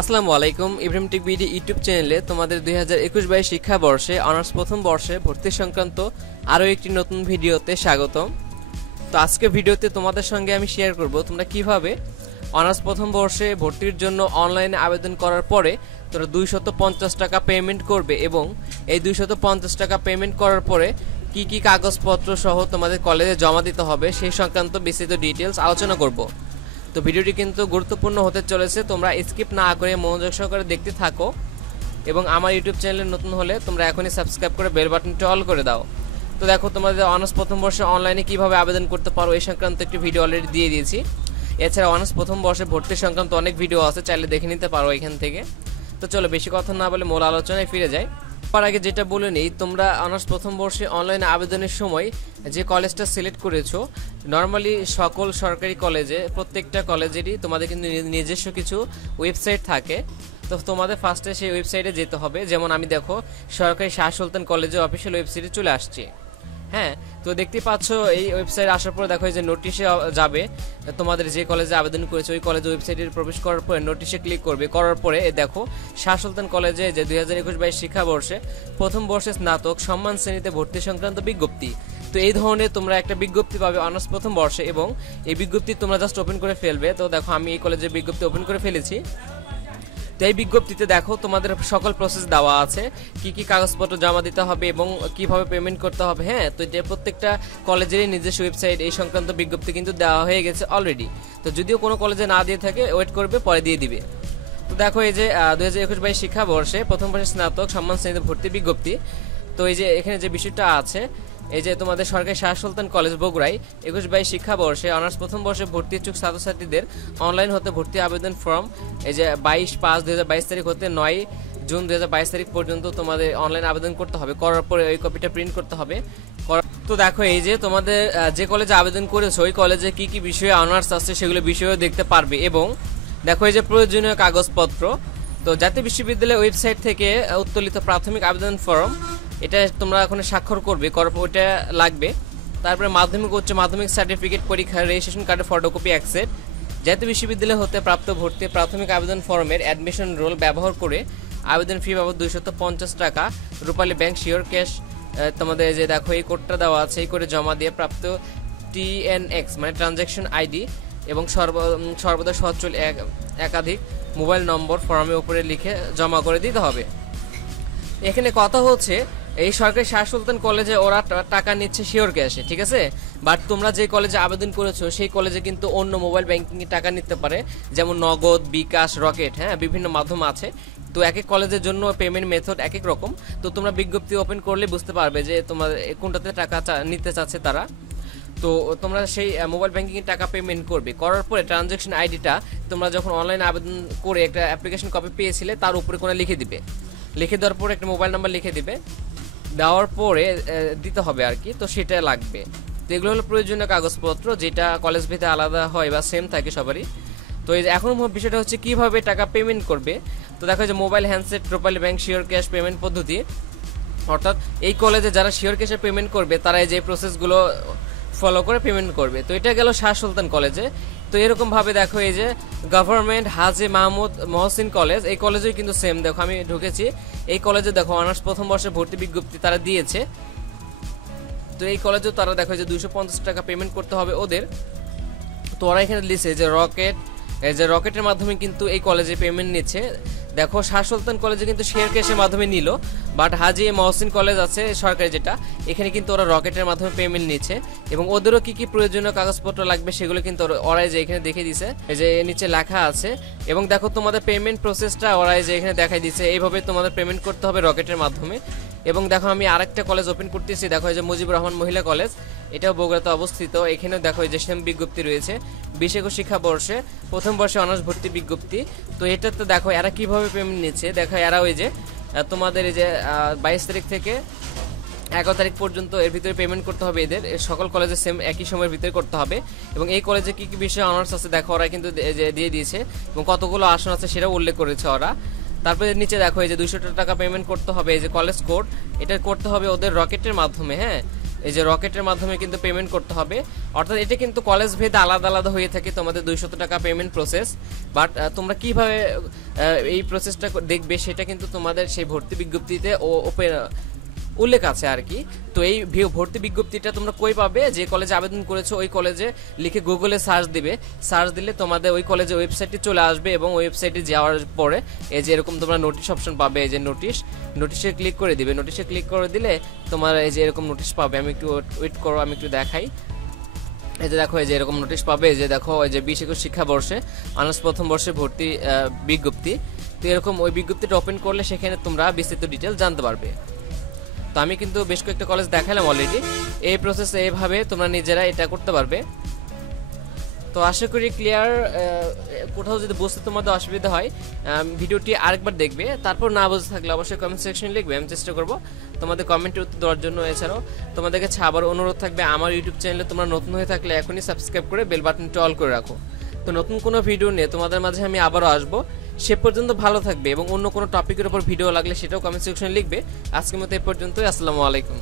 আসসালামু আলাইকুম। Ibrahim tech BD YouTube চ্যানেলে তোমাদের 2021-22 শিক্ষাবর্ষে অনার্স প্রথম বর্ষে ভর্তি সংক্রান্ত আরও একটি নতুন ভিডিওতে স্বাগতম। তো আজকে ভিডিওতে তোমাদের সঙ্গে আমি শেয়ার করব তোমরা কিভাবে অনার্স প্রথম বর্ষে ভর্তির জন্য অনলাইনে আবেদন করার পরে তোমরা 250 টাকা পেমেন্ট করবে এবং এই 250 টাকা পেমেন্ট করার পরে কি কি কাগজপত্র সহ তোমাদের কলেজে জমা দিতে হবে সেই সংক্রান্ত বিস্তারিত ডিটেলস আলোচনা করব। তো ভিডিওটি কিন্তু গুরুত্বপূর্ণ হতে চলেছে, তোমরা স্কিপ না করে মনোযোগ সহকারে দেখতে থাকো এবং আমার ইউটিউব চ্যানেলে নতুন হলে তোমরা এখনই সাবস্ক্রাইব করে বেল বাটনটি অল করে দাও। তো দেখো তোমাদের অনার্স প্রথম বর্ষে অনলাইনে কিভাবে আবেদন করতে পারো এই সংক্রান্ত একটি ভিডিও অলরেডি দিয়ে দিয়েছি। এছাড়া অনার্স প্রথম বর্ষে ভর্তি সংক্রান্ত অনেক ভিডিও আছে, চাইলে দেখে নিতে পারো এখান থেকে। তো চলো বেশি কথা না বলে মূল আলোচনায় ফিরে যাই। তার আগে যেটা বলে নেই, তোমরা অনার্স প্রথম বর্ষে অনলাইনে আবেদনের সময় যে কলেজটা সিলেক্ট করেছো, নর্মালি সকল সরকারি কলেজে প্রত্যেকটা কলেজেরই তোমাদের কিন্তু নিজস্ব কিছু ওয়েবসাইট থাকে। তো তোমাদের ফার্স্টে সেই ওয়েবসাইটে যেতে হবে। যেমন আমি দেখো সরকারি শাহ সুলতান কলেজের অফিসিয়াল ওয়েবসাইটে চলে আসছি। হ্যাঁ, তো দেখতে পাচ্ছ এই ওয়েবসাইট আসার পর দেখো যে নোটিশে যাবে, তোমাদের যে কলেজে আবেদন করেছে ওই কলেজে ওয়েবসাইটে প্রবেশ করার পরে নোটিশে ক্লিক করবে। করার পরে দেখো শাহ সুলতান কলেজে যে 2021-22 শিক্ষাবর্ষে প্রথম বর্ষে স্নাতক সম্মান শ্রেণীতে ভর্তি সংক্রান্ত বিজ্ঞপ্তি। তো এই ধরনের তোমরা একটা বিজ্ঞপ্তি পাবে অনার্স প্রথম বর্ষে এবং এই বিজ্ঞপ্তি তোমরা জাস্ট ওপেন করে ফেলবে। তো দেখো আমি এই কলেজের বিজ্ঞপ্তি ওপেন করে ফেলেছি। তো এই বিজ্ঞপ্তিতে দেখো তোমাদের সকল প্রসেস দেওয়া আছে, কি কি কাগজপত্র জমা দিতে হবে এবং কিভাবে পেমেন্ট করতে হবে। হ্যাঁ, তো এটা প্রত্যেকটা কলেজেরই নিজস্ব ওয়েবসাইট এই সংক্রান্ত বিজ্ঞপ্তি কিন্তু দেওয়া হয়ে গেছে অলরেডি। তো যদিও কোনো কলেজে না দিয়ে থাকে ওয়েট করবে, পরে দিয়ে দিবে। তো দেখো এই যে 2021-22 শিক্ষাবর্ষে প্রথম বর্ষে স্নাতক সম্মান শ্রেণীতে ভর্তি বিজ্ঞপ্তি। তো এই যে এখানে যে বিষয়টা আছে, এই যে তোমাদের সরকারি শাহ সুলতান কলেজ বগুড়ায় 21-22 শিক্ষাবর্ষে অনার্স প্রথম বর্ষে ভর্তি ইচ্ছুক ছাত্রছাত্রীদের অনলাইন হতে ভর্তি আবেদন ফর্ম এই যে 22/5/2022 তারিখ হতে 9 জুন 2022 তারিখ পর্যন্ত তোমাদের অনলাইন আবেদন করতে হবে। করার পরে ওই কপিটা প্রিন্ট করতে হবে। তো দেখো এই যে তোমাদের যে কলেজে আবেদন করেছো ওই কলেজে কি কি বিষয়ে অনার্স আছে সেগুলো বিষয়েও দেখতে পারবে। এবং দেখো এই যে প্রয়োজনীয় কাগজপত্র, তো জাতীয় বিশ্ববিদ্যালয়ের ওয়েবসাইট থেকে উত্তোলিত প্রাথমিক আবেদন ফর্ম, এটা তোমরা এখন স্বাক্ষর করবে, করার পর ওইটা লাগবে। তারপরে মাধ্যমিক উচ্চ মাধ্যমিক সার্টিফিকেট পরীক্ষার রেজিস্ট্রেশন কার্ডের ফটোকপি এক সেট, জাতীয় বিশ্ববিদ্যালয় হতে প্রাপ্ত ভর্তি প্রাথমিক আবেদন ফর্মের অ্যাডমিশন রোল ব্যবহার করে আবেদন ফি বাবদ 250 টাকা রূপালী ব্যাংক শিওর ক্যাশ তোমাদের যে দেখো এই কোডটা দেওয়া আছে, এই করে জমা দিয়ে প্রাপ্ত TNX মানে ট্রানজ্যাকশন আইডি এবং সর্বদা সচ্ছল একাধিক মোবাইল নম্বর ফর্মের উপরে লিখে জমা করে দিতে হবে। এখানে কথা হচ্ছে এই সরকারি শাহ সুলতান কলেজে ওরা টাকা নিচ্ছে শিওর ক্যাশে, ঠিক আছে। বাট তোমরা যে কলেজে আবেদন করেছো সেই কলেজে কিন্তু অন্য মোবাইল ব্যাংকিং এ টাকা নিতে পারে, যেমন নগদ, বিকাশ, রকেট, হ্যাঁ বিভিন্ন মাধ্যম আছে। তো এক এক কলেজের জন্য পেমেন্ট মেথড এক এক রকম। তো তোমরা বিজ্ঞপ্তি ওপেন করলে বুঝতে পারবে যে তোমার কোনটাতে টাকা নিতে চাচ্ছে তারা। তো তোমরা সেই মোবাইল ব্যাংকিং এর টাকা পেমেন্ট করবে। করার পরে ট্রানজ্যাকশন আইডিটা তোমরা যখন অনলাইনে আবেদন করে একটা অ্যাপ্লিকেশন কপি পেয়েছিলে তার উপরে কোনো লিখে দিবে। লিখে দেওয়ার পরে একটা মোবাইল নাম্বার লিখে দিবে, দেওয়ার পরে দিতে হবে আর কি। তো সেটা লাগবে। তো এগুলো হলো প্রয়োজনীয় কাগজপত্র, যেটা কলেজ ভেদে আলাদা হয় বা সেম থাকে সবারই। তো এই এখন বিষয়টা হচ্ছে কিভাবে টাকা পেমেন্ট করবে। তো দেখো যে মোবাইল হ্যান্ডসেট রূপালী ব্যাংক শিওর ক্যাশ পেমেন্ট পদ্ধতি, অর্থাৎ এই কলেজে যারা শিওর ক্যাশে পেমেন্ট করবে তারা এই যে প্রসেসগুলো ফলো করে পেমেন্ট করবে। তো এটা গেল শাহ সুলতান কলেজে। তো এরকম ভাবে দেখো এই যে গভর্নমেন্ট হাজি মাহমুদ মহসিন কলেজ, এই কলেজেও কিন্তু সেম। দেখো আমি ঢুকেছি এই কলেজে, দেখো অনার্স প্রথম বর্ষে ভর্তি বিজ্ঞপ্তি তারা দিয়েছে। তো এই কলেজেও তারা দেখো যে 250 টাকা পেমেন্ট করতে হবে ওদের। তো ওরা এখানে লিখছে যে রকেট, এই যে রকেটের মাধ্যমে কিন্তু এই কলেজে পেমেন্ট নিচ্ছে। দেখো শাহ সুলতান কলেজে কিন্তু শেয়ার ক্যাশের মাধ্যমে নিল, বাট হাজি মহসিন কলেজ আছে সরকারি যেটা, এখানে কিন্তু ওরা রকেটের মাধ্যমে পেমেন্ট নিচ্ছে। এবং ওদেরও কি কি প্রয়োজনীয় কাগজপত্র লাগবে সেগুলো কিন্তু ওরাই যে এখানে দেখে দিছে, এই যে নিচে লেখা আছে। এবং দেখো তোমাদের পেমেন্ট প্রসেসটা ওরাই যে এখানে দেখাই দিছে, এইভাবে তোমাদের পেমেন্ট করতে হবে রকেটের মাধ্যমে। এবং দেখো আমি আরেকটা কলেজ ওপেন করতেছি, দেখো এই যে মুজিবুর রহমান মহিলা কলেজ, এটাও বগুড়াতে অবস্থিত। এখানেও দেখো এই যে সেম বিজ্ঞপ্তি রয়েছে 20-21 শিক্ষাবর্ষে প্রথম বর্ষে অনার্স ভর্তি বিজ্ঞপ্তি। তো এটাতে দেখো এরা কিভাবে পেমেন্ট নিচ্ছে, দেখো এরা ওই যে তোমাদের এই যে 22 তারিখ থেকে 11 তারিখ পর্যন্ত এর ভিতরে পেমেন্ট করতে হবে। এদের সকল কলেজে সেম একই সময়ের ভিতরে করতে হবে। এবং এই কলেজে কি কি বিষয়ে অনার্স আছে দেখো ওরা কিন্তু দিয়ে দিয়েছে এবং কতগুলো আসন আছে সেটাও উল্লেখ করেছে ওরা। তারপরে নিচে দেখো এই যে 200 টাকা পেমেন্ট করতে হবে, এই যে কলেজ কোড, এটা করতে হবে ওদের রকেটের মাধ্যমে। হ্যাঁ, এই যে রকেটের মাধ্যমে কিন্তু পেমেন্ট করতে হবে। অর্থাৎ এটা কিন্তু কলেজ ভেদে আলাদা আলাদা হয়ে থাকে তোমাদের 200 টাকা পেমেন্ট প্রসেস। বাট তোমরা কিভাবে এই প্রসেসটা দেখবে সেটা কিন্তু তোমাদের সেই ভর্তি বিজ্ঞপ্তিতে উল্লেখ আছে আর কি। তো এই ভর্তি বিজ্ঞপ্তিটা তোমরা কই পাবে, যে কলেজে আবেদন করেছো ওই কলেজে লিখে গুগলে সার্চ দিবে, সার্চ দিলে তোমাদের ওই কলেজের ওয়েবসাইটে চলে আসবে এবং ওয়েবসাইটে যাওয়ার পরে এই যে এরকম তোমরা নোটিশ অপশন পাবে, এই যে নোটিশে ক্লিক করে দিবে। নোটিশে ক্লিক করে দিলে তোমার এই যে এরকম নোটিশ পাবে। আমি একটু ওয়েট করো, আমি একটু দেখাই। এই যে দেখো, এই যে এরকম নোটিশ পাবে, এই যে দেখো এই যে 20-21 শিক্ষাবর্ষে অনার্স প্রথম বর্ষে ভর্তি বিজ্ঞপ্তি। তো এরকম ওই বিজ্ঞপ্তিটা ওপেন করলে সেখানে তোমরা বিস্তারিত ডিটেল জানতে পারবে। তো আমি কিন্তু বেশ কয়েকটা কলেজ দেখালাম অলরেডি। এই প্রসেস এইভাবে তোমরা নিজেরা এটা করতে পারবে। তো আশা করি ক্লিয়ার। কোথাও যদি বুঝতে তোমাদের অসুবিধা হয় ভিডিওটি আরেকবার দেখবে, তারপর না বুঝতে থাকলে অবশ্যই কমেন্ট সেকশনে লিখবে, আমি চেষ্টা করব তোমাদের কমেন্টের উত্তর দেওয়ার জন্য। এছাড়াও তোমাদের কাছে আবার অনুরোধ থাকবে, আমার ইউটিউব চ্যানেলে তোমরা নতুন হয়ে থাকলে এখনই সাবস্ক্রাইব করে বেল বাটনটি অল করে রাখো। তো নতুন কোনো ভিডিও নিয়ে তোমাদের মাঝে আমি আবারও আসবো। সে পর্যন্ত ভালো থাকবে এবং অন্য কোনো টপিকের উপর ভিডিও লাগলে সেটাও কমেন্ট সেকশনে লিখবে। আজকের মতো এই পর্যন্তই। আসসালামু আলাইকুম।